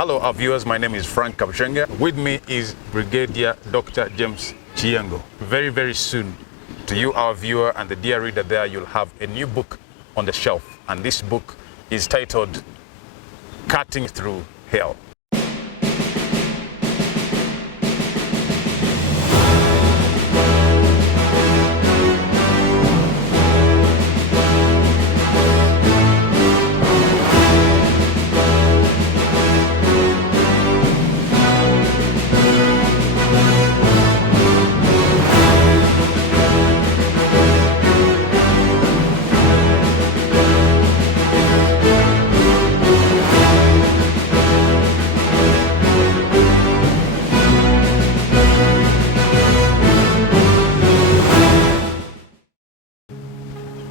Hello, our viewers. My name is Frank Kabushenge. With me is Brigadier Dr. James Chiengo. Very, very soon, to you, our viewer, and the dear reader there, you'll have a new book on the shelf. And this book is titled Cutting Through Hell.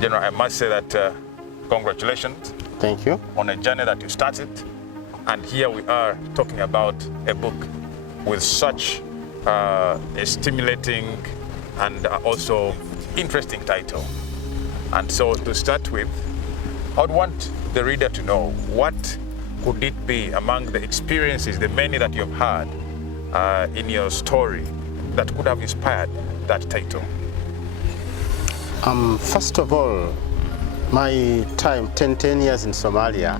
General, I must say that congratulations. Thank you. On a journey that you started. And here we are talking about a book with such a stimulating and also interesting title. And so to start with, I would want the reader to know, what could it be among the experiences, the many that you've had in your story, that could have inspired that title? First of all, my time, 10 years in Somalia,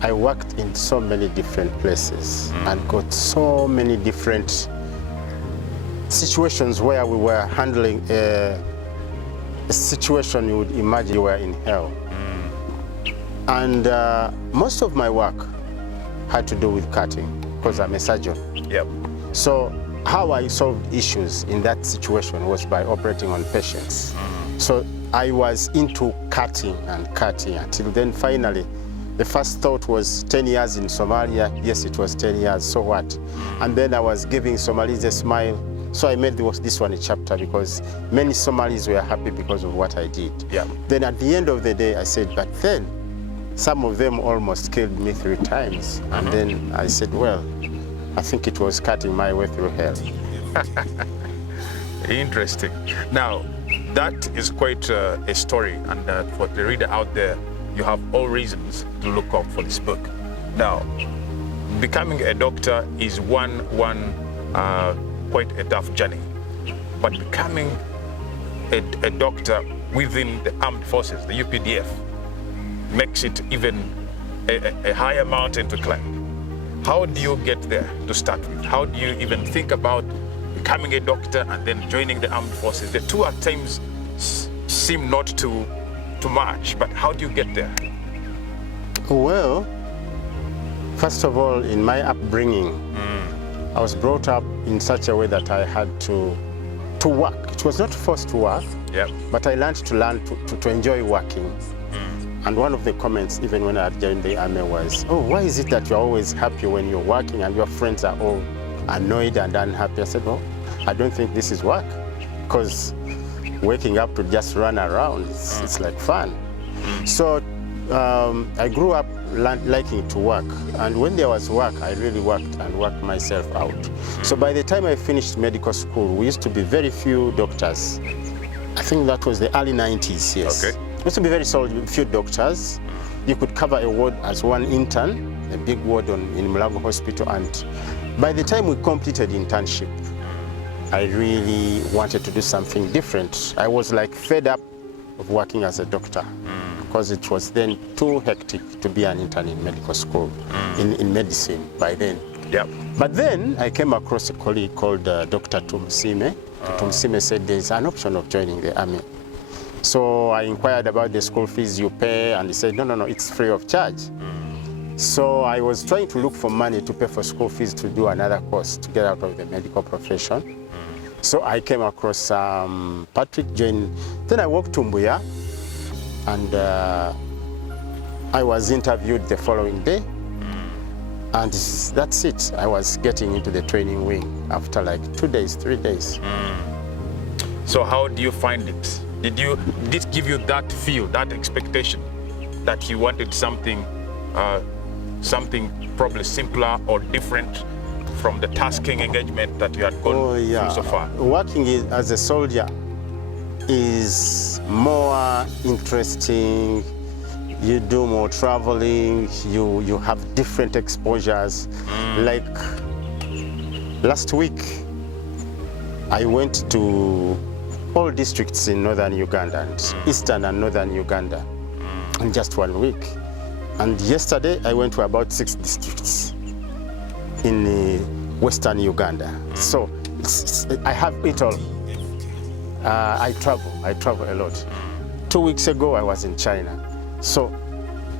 I worked in so many different places and got so many different situations where we were handling a situation you would imagine you were in hell. And most of my work had to do with cutting, because I'm a surgeon. Yep. So how I solved issues in that situation was by operating on patients. So I was into cutting until then finally the first thought was 10 years in Somalia. Yes, it was 10 years, so what? And then I was giving Somalis a smile. So I made this one a chapter because many Somalis were happy because of what I did. Yeah. Then at the end of the day I said, but then some of them almost killed me 3 times. And then I said, well, I think it was cutting my way through hell. Interesting. Now, that is quite a story, and for the reader out there, you have all reasons to look up for this book. Now, becoming a doctor is quite a tough journey, but becoming a doctor within the armed forces, the UPDF, makes it even a higher mountain to climb. How do you get there to start with? How do you even think about becoming a doctor and then joining the armed forces? The two at times seem not to match, but how do you get there? Well, first of all, in my upbringing, I was brought up in such a way that I had to work. It was not forced to work, but I learned to enjoy working. And one of the comments, even when I joined the army, was, oh, why is it that you're always happy when you're working and your friends are all annoyed and unhappy? I said, well, I don't think this is work, because waking up to just run around, it's like fun. So I grew up liking to work, and when there was work, I really worked and worked myself out. So by the time I finished medical school, we used to be very few doctors. I think that was the early 90s, yes. Okay. It used to be very few doctors. You could cover a ward as one intern, a big ward in Mulago Hospital, and by the time we completed internship, I really wanted to do something different. I was like fed up of working as a doctor, because it was then too hectic to be an intern in medical school, in medicine by then. Yep. But then I came across a colleague called Dr. Tumsime. Tumsime said there's an option of joining the army. So I inquired about the school fees you pay, and he said, no, it's free of charge. So I was trying to look for money to pay for school fees to do another course to get out of the medical profession. So I came across Patrick, joined. Then I walked to Mbuya, and I was interviewed the following day. And that's it. I was getting into the training wing after like 2 days, 3 days. So how do you find it? Did it give you that feel, that expectation, that you wanted something probably simpler or different from the tasking engagement that you had gone through so far? Working as a soldier is more interesting. you do more traveling, you have different exposures. Like last week, I went to all districts in northern Uganda, and eastern and northern Uganda, in just 1 week. And yesterday, I went to about 6 districts in western Uganda. So I have it all. I travel a lot. 2 weeks ago, I was in China. So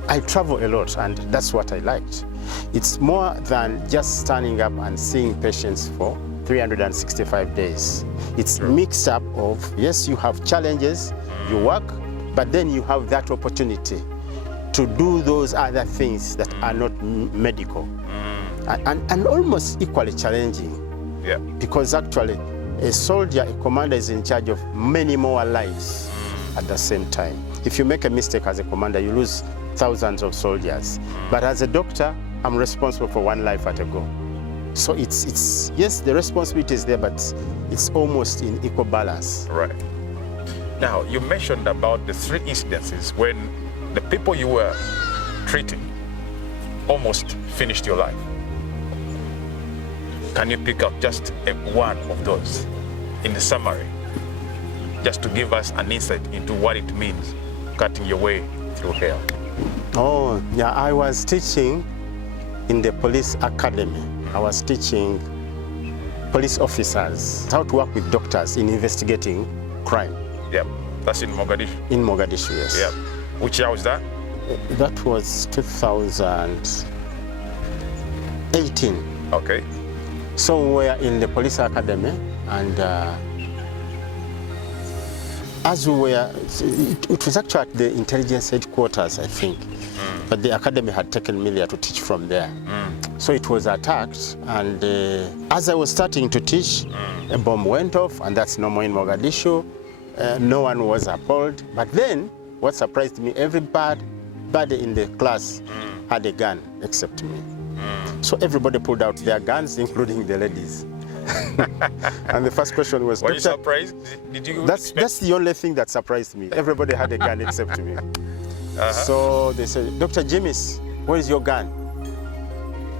I travel a lot, and that's what I liked. It's more than just standing up and seeing patients for 365 days. It's mixed up of, yes, you have challenges, you work, but then you have that opportunity to do those other things that are not medical. And almost equally challenging. Yeah. Because actually, a soldier, a commander is in charge of many more lives at the same time. If you make a mistake as a commander, you lose thousands of soldiers. But as a doctor, I'm responsible for 1 life at a go. So it's yes, the responsibility is there, but it's almost in equal balance. Right. Now, you mentioned about the 3 incidences when the people you were treating almost finished your life. Can you pick up just one of those in the summary, just to give us an insight into what it means cutting your way through hell? Oh, yeah, I was teaching in the police academy. I was teaching police officers how to work with doctors in investigating crime. Yeah, that's in Mogadishu. In Mogadishu, yes. Yeah. Which year was that? That was 2018. Okay. So we were in the police academy, and as we were, it was actually at the intelligence headquarters, I think. But the academy had taken me there to teach from there. So it was attacked, and as I was starting to teach, a bomb went off, and that's normal in Mogadishu. No one was appalled. But then, what surprised me, everybody in the class had a gun except me. So everybody pulled out their guns, including the ladies. And the first question was, were you surprised? Did you that's the only thing that surprised me. Everybody had a gun except me. So they said, Dr. Jimis, where is your gun?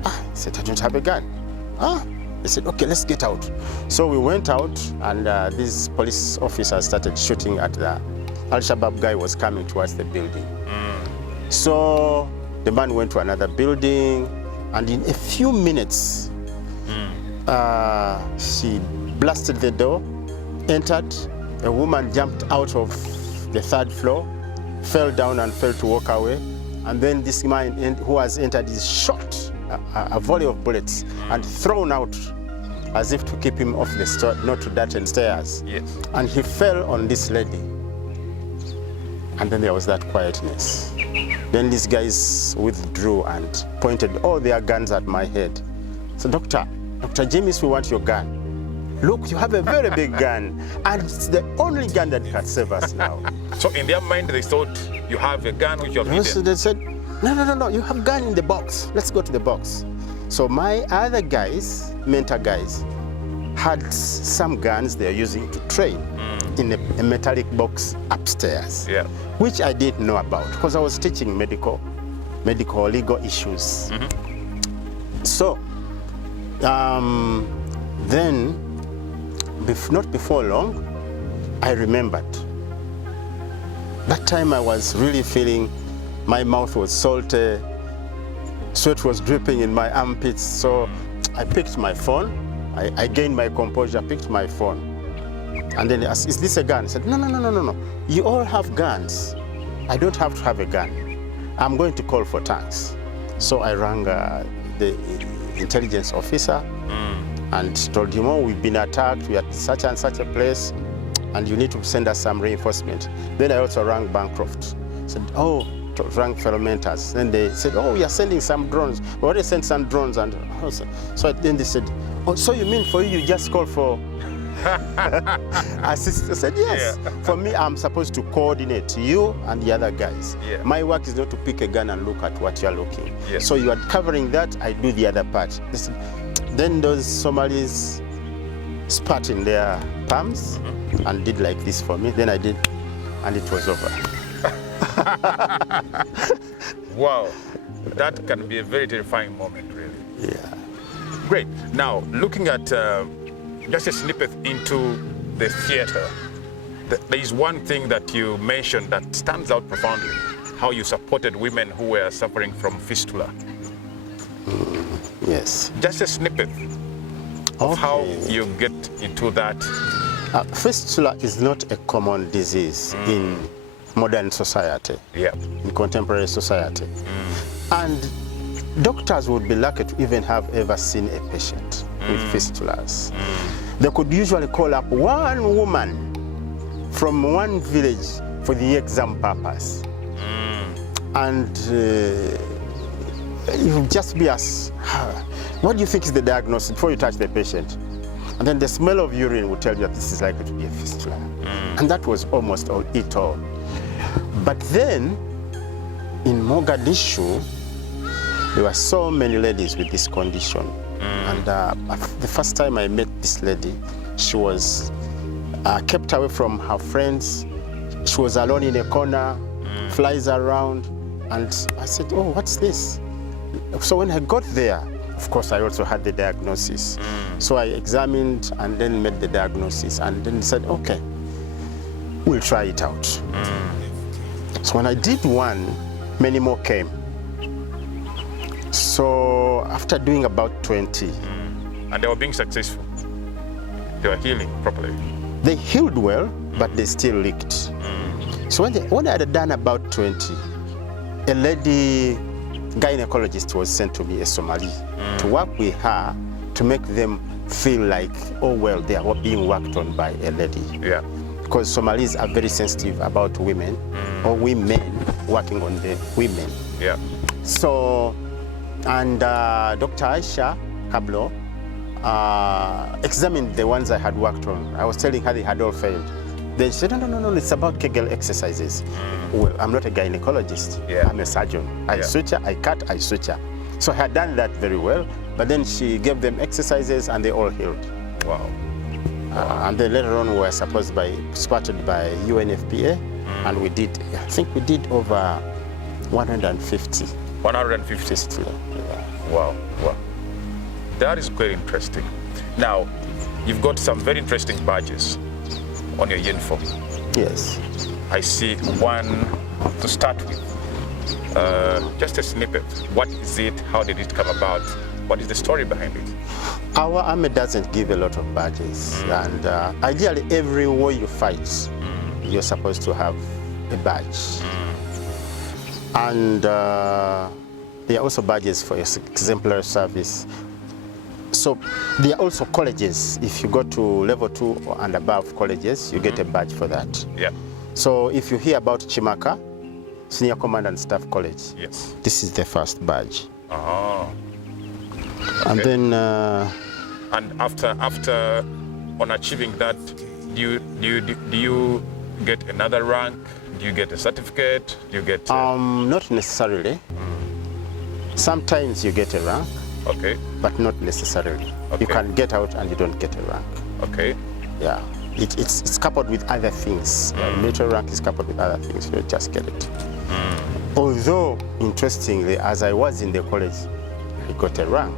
I said, I don't have a gun. They said, okay, let's get out. So we went out, and these police officers started shooting at the Al-Shabaab guy was coming towards the building. So the man went to another building, and in a few minutes, she blasted the door, entered. A woman jumped out of the 3rd floor, fell down and failed to walk away. And then this man who has entered is shot a volley of bullets and thrown out as if to keep him off the not to darten stairs. Yes. And he fell on this lady. And then there was that quietness. Then these guys withdrew and pointed all their guns at my head. So, Dr. Jimis, we want your gun. Look, you have a very big gun, and it's the only gun that can save us now. So in their mind, they thought you have a gun which you have hidden. So they said, no, you have gun in the box. Let's go to the box. So my other guys, mentor guys, had some guns they're using to train in a metallic box upstairs, which I didn't know about because I was teaching medical legal issues. So then, not before long, I remembered. That time I was really feeling my mouth was salty, sweat was dripping in my armpits, so I picked my phone. I gained my composure, picked my phone. And then he asked, is this a gun? I said, no. You all have guns. I don't have to have a gun. I'm going to call for tanks. So I rang the intelligence officer and told him, oh, we've been attacked, we're at such and such a place, and you need to send us some reinforcement. Then I also rang Bancroft. Said, oh, rang fellow mentors. Then they said, oh, we are sending some drones. We already sent some drones. And so then they said, oh, so you mean for you just call for assistance? I said, yes. Yeah. For me, I'm supposed to coordinate you and the other guys. Yeah. My work is not to pick a gun and look at what you're looking. Yeah. So you are covering that, I do the other part. Then those Somalis spat in their palms and did like this for me. Then I did, and it was over. Wow, that can be a very terrifying moment, really. Yeah. Great. Now, looking at just a snippet into the theater, there is one thing that you mentioned that stands out profoundly, how you supported women who were suffering from fistula. Yes. Just a snippet of how you get into that. Fistula is not a common disease in modern society, Yeah. in contemporary society. And doctors would be lucky to even have ever seen a patient with fistulas. They could usually call up one woman from one village for the exam purpose. And you would just be asked, what do you think is the diagnosis before you touch the patient? And then the smell of urine will tell you that this is likely to be a fistula. And that was almost it all. But then, in Mogadishu, there were so many ladies with this condition. And the first time I met this lady, she was kept away from her friends. She was alone in a corner, flies around. And I said, oh, what's this? So when I got there, of course, I also had the diagnosis. So I examined and then made the diagnosis and then said, okay, we'll try it out. So when I did one, many more came. So after doing about 20. And they were being successful. They were healing properly. They healed well, but they still leaked. So when I had done about 20, a lady gynecologist was sent to me, a Somali, to work with her to make them feel like, oh well, they are being worked on by a lady. Yeah. Because Somalis are very sensitive about women, or women working on the women. Yeah. So, and Dr. Aisha Kablo examined the ones I had worked on. I was telling her they had all failed. They said, no, it's about Kegel exercises. Well, I'm not a gynecologist. Yeah. I'm a surgeon. I suture, I cut, I suture. So I had done that very well, but then she gave them exercises and they all healed. Wow. And then later on we were supported by UNFPA, and we did, I think we did over 150. 150. Yeah. Wow. Wow. That is quite interesting. Now, you've got some very interesting badges on your uniform. Yes. I see one to start with. Just a snippet. What is it? How did it come about? What is the story behind it? Our army doesn't give a lot of badges, and ideally every war you fight, you're supposed to have a badge. And there are also badges for exemplary service. So there are also colleges. If you go to level 2 and above colleges, you get a badge for that. Yeah. So if you hear about Chimaka, Senior Command and Staff College, Yes. this is the first badge. Oh. And then And after on achieving that, do you get another rank? Do you get a certificate? Do you get not necessarily. Sometimes you get a rank, okay. but not necessarily. Okay. You can get out and you don't get a rank. Okay. Yeah, it's coupled with other things. Military rank is coupled with other things. You don't just get it. Although, interestingly, as I was in the college, I got a rank.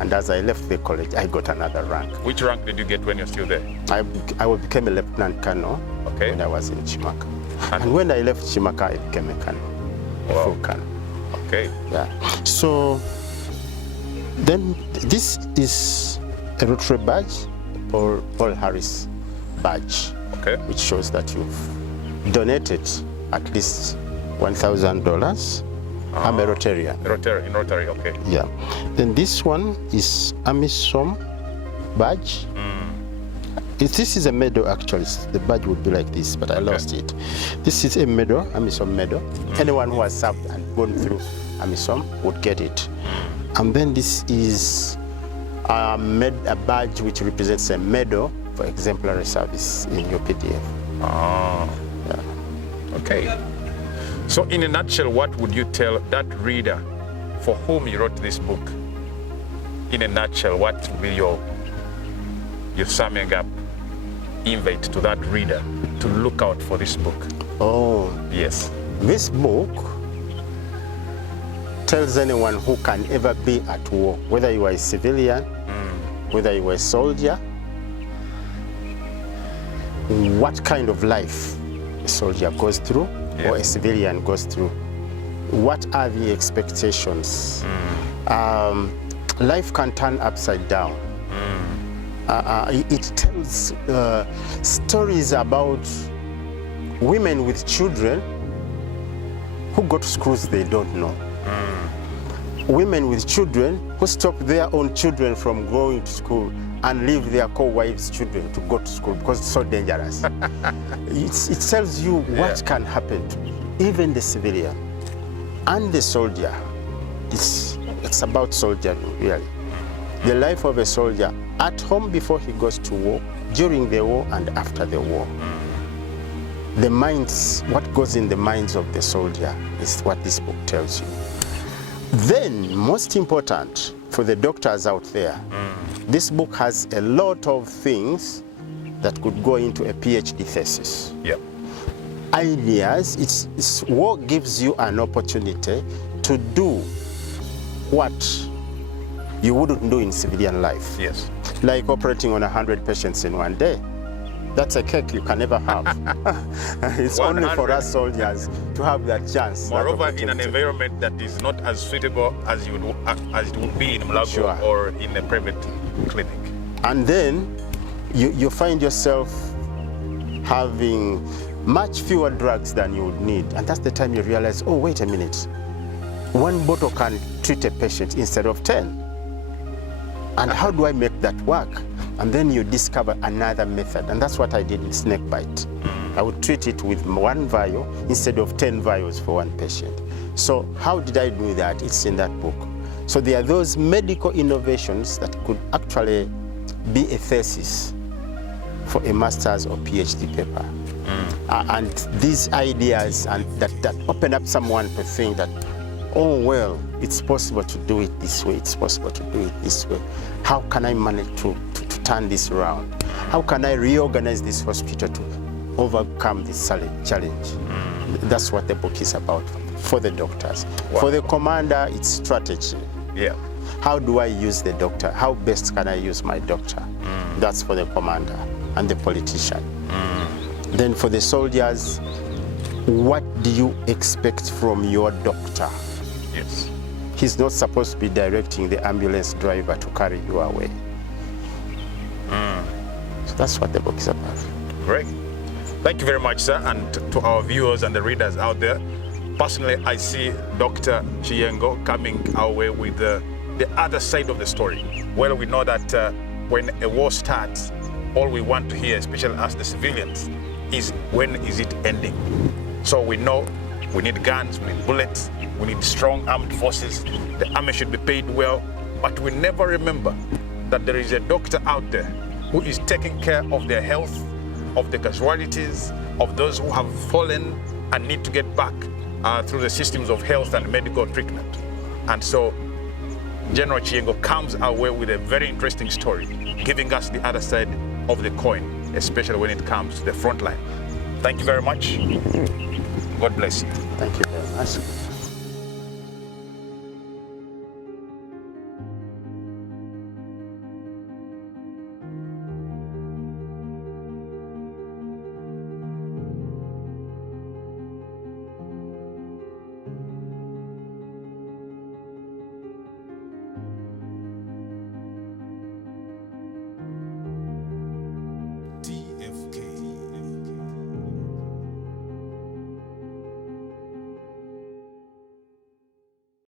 And as I left the college, I got another rank. Which rank did you get when you're still there? I became a lieutenant colonel when I was in Chimaka. And when I left Chimaka, I became a colonel, a full colonel. Okay. Yeah. So then this is a Rotary badge, Paul Harris badge, Okay. which shows that you've donated at least $1,000. I'm a Rotarian. In Rotary, okay. Yeah. Then this one is AMISOM badge. This is a medal actually. The badge would be like this, but I lost it. This is a medal, AMISOM medal. Anyone who has served and gone through AMISOM would get it. And then this is a badge which represents a medal for exemplary service in UPDF. Ah. Yeah. Okay. So in a nutshell, what would you tell that reader for whom you wrote this book? In a nutshell, what would be your summing up invite to that reader to look out for this book? Oh, Yes. This book tells anyone who can ever be at war, whether you are a civilian, whether you are a soldier, what kind of life a soldier goes through or a civilian goes through. What are the expectations? Life can turn upside down. It tells stories about women with children who go to schools they don't know. Women with children who stop their own children from going to school and leave their co-wives' children to go to school because it's so dangerous. It tells you what can happen to even the civilian and the soldier. It's about soldiering, really. The life of a soldier at home before he goes to war, during the war, and after the war. The minds, what goes in the minds of the soldier is what this book tells you. Then, most important for the doctors out there, this book has a lot of things that could go into a PhD thesis. Yep. Ideas, war gives you an opportunity to do what you wouldn't do in civilian life. Yes. Like operating on 100 patients in one day. That's a cake you can never have. It's 100. Only for us soldiers to have that chance. Moreover, in an environment that is not as suitable as it would be in Mulago or in a private clinic. And then you find yourself having much fewer drugs than you would need. And that's the time you realize, oh, wait a minute. One bottle can treat a patient instead of 10. And how do I make that work? And then you discover another method. And that's what I did in snake bite. I would treat it with 1 vial instead of 10 vials for one patient. So how did I do that? It's in that book. So there are those medical innovations that could actually be a thesis for a master's or PhD paper. And these ideas and that open up someone to think that, oh, well, it's possible to do it this way. It's possible to do it this way. How can I manage to turn this around? How can I reorganize this hospital to overcome this challenge? That's what the book is about for the doctors. Wow. For the commander, it's strategy. Yeah. How do I use the doctor? How best can I use my doctor? That's for the commander and the politician. Then for the soldiers, what do you expect from your doctor? Yes. He's not supposed to be directing the ambulance driver to carry you away. So that's what the book is about. Great. Thank you very much, sir. And to our viewers and the readers out there, personally, I see Dr. Chiyengo coming our way with the other side of the story. Well, we know that when a war starts, all we want to hear, especially as the civilians, is when is it ending? So we know we need guns, we need bullets, we need strong armed forces, the army should be paid well, but we never remember that there is a doctor out there who is taking care of their health, of the casualties, of those who have fallen and need to get back through the systems of health and medical treatment. And so General Chiyengo comes our way with a very interesting story, giving us the other side of the coin, especially when it comes to the front line. Thank you very much. God bless you. Thank you very much.